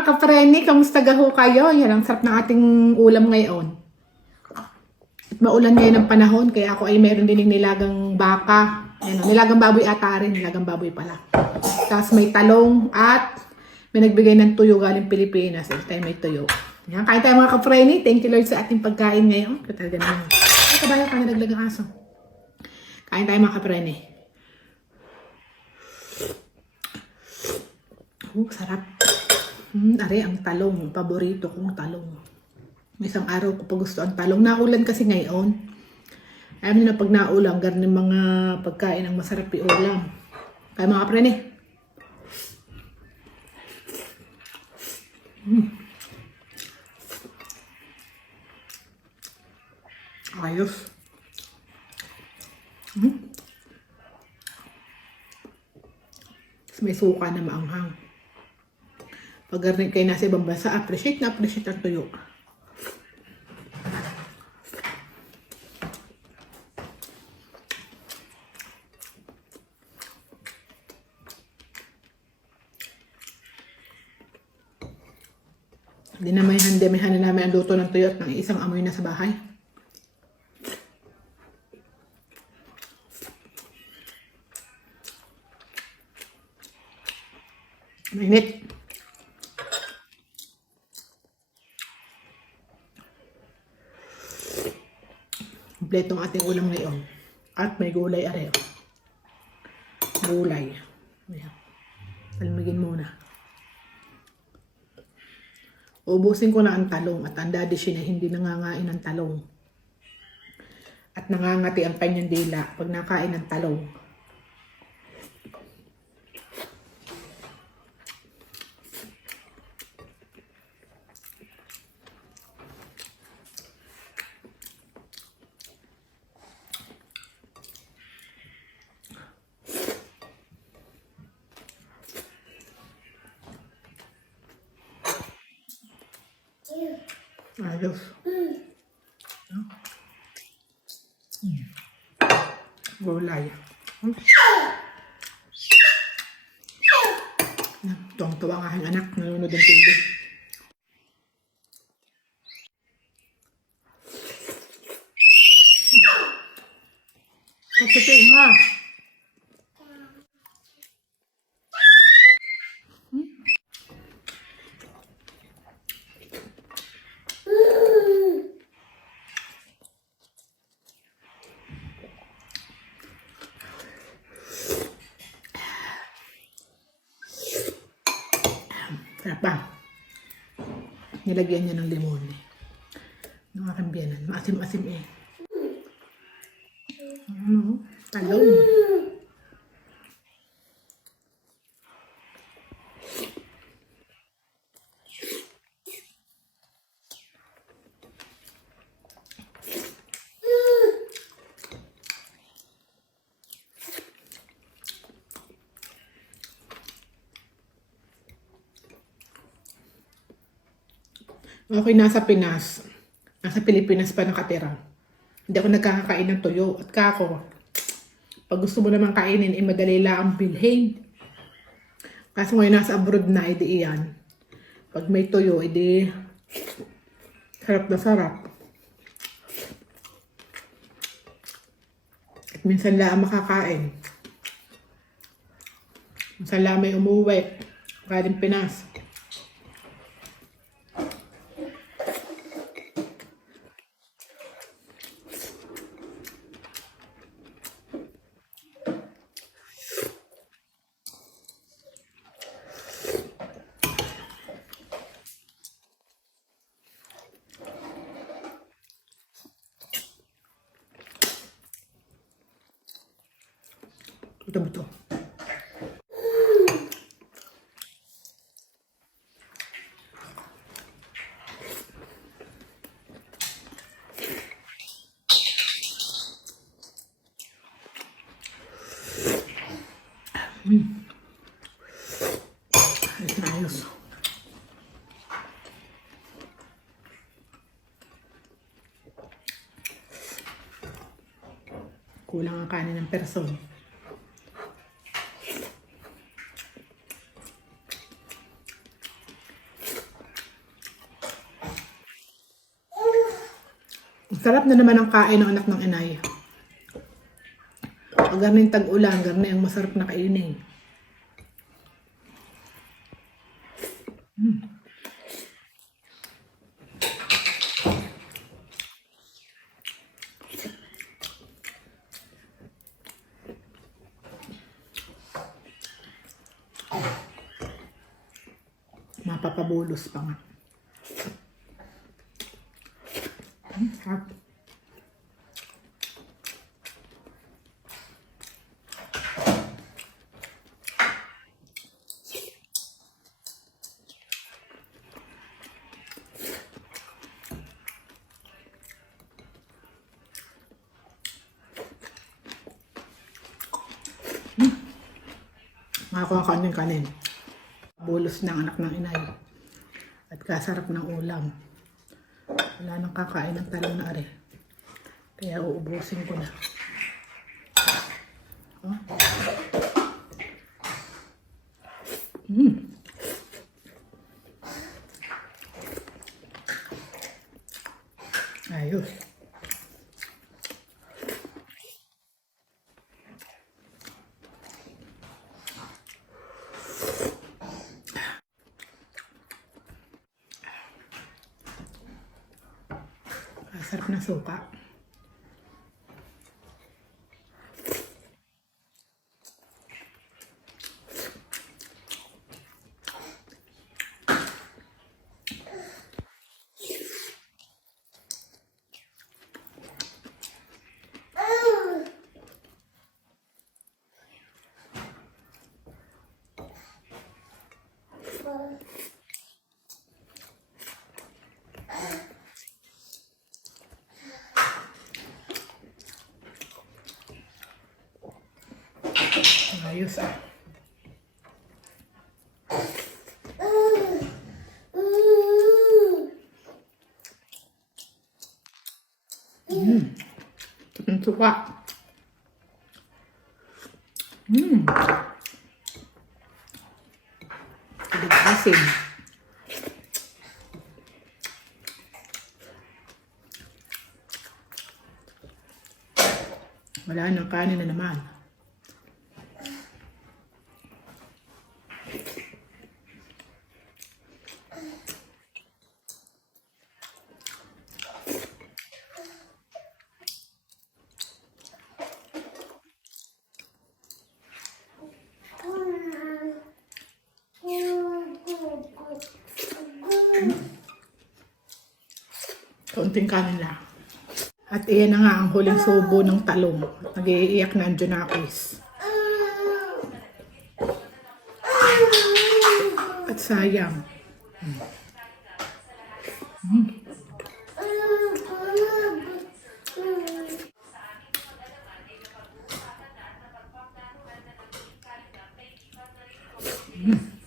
mga kapreni, kamusta gaho kayo? Yan ang sarap ng ating ulam ngayon. At maulan ngayon ang panahon, kaya ako ay meron din yung nilagang baka. Yan, nilagang baboy ata rin, nilagang baboy pala. Tapos may talong at may nagbigay ng tuyo galing Pilipinas. Every time may tuyo. Yan, kain tayo mga kapreni. Thank you Lord sa ating pagkain ngayon. Katalaga naman. Ay, kabayo ka na naglagang aso. Kain tayo mga kapreni. Sarap. Are, ang talong. Paborito kong talong. Isang araw ko pa gusto ang talong. Naulan kasi ngayon. Ayaw nyo na pag naulan, ganun yung mga pagkain ang masarap i-ulam. Kaya mga kaprene. Ayos. May suka na maanghang. Pag garnet kayo nasa ibang bansa, appreciate na appreciate ang tuyo. Dinamihan na namin ang luto ng tuyo at ng isang amoy na sa bahay. Mainit. Kompleto ang ating ulam ngayon. At may gulay areo. Gulay. Ayan. Palamigin muna. Ubusin ko na ang talong at ang daddy siya na hindi nangangain ng talong. At nangangati ang kanyang dila pag nakain ng talong. Ayos. Gulay. Tuwang-tuwa ang aking anak. Nanonood ng TV. Kapiti nga. Sarap ba? Nilagyan niya ng limon eh. Ng aking biyanan. Maasim-asim eh. Talong. Okay, nasa Pinas. Nasa Pilipinas pa nakatira. Hindi ako nagkakakain ng tuyo. At kako, pag gusto mo naman kainin, madali lang ang bilhin. Kaso ngayon nasa abroad na, edi iyan. Pag may tuyo, edi sarap na sarap. At minsan lang makakain. Minsan lang may umuwi. Galing Pinas. Betul-betul. Ayos. Kulang ang kanin ng person. Sarap na naman ang kain ng anak ng inay. Pag ganun tag-ulan, ganun ang masarap na kainin. Mapapabulos pa nga. Sarap. Makakuha ka ng kanin. Bulos ng anak ng inay. At kasarap ng ulam. Wala nang kakain ng talong na are. Kaya uubusin ko na. Oh. Ayos. Sarap na suka. Ayos ah. Ang suka. Asin. Wala nang kanin na naman. Kaunting kanin lang. At iyan na nga ang huling subo ng talong. Nag-iiyak na ang Junakis. At sayang. Mm.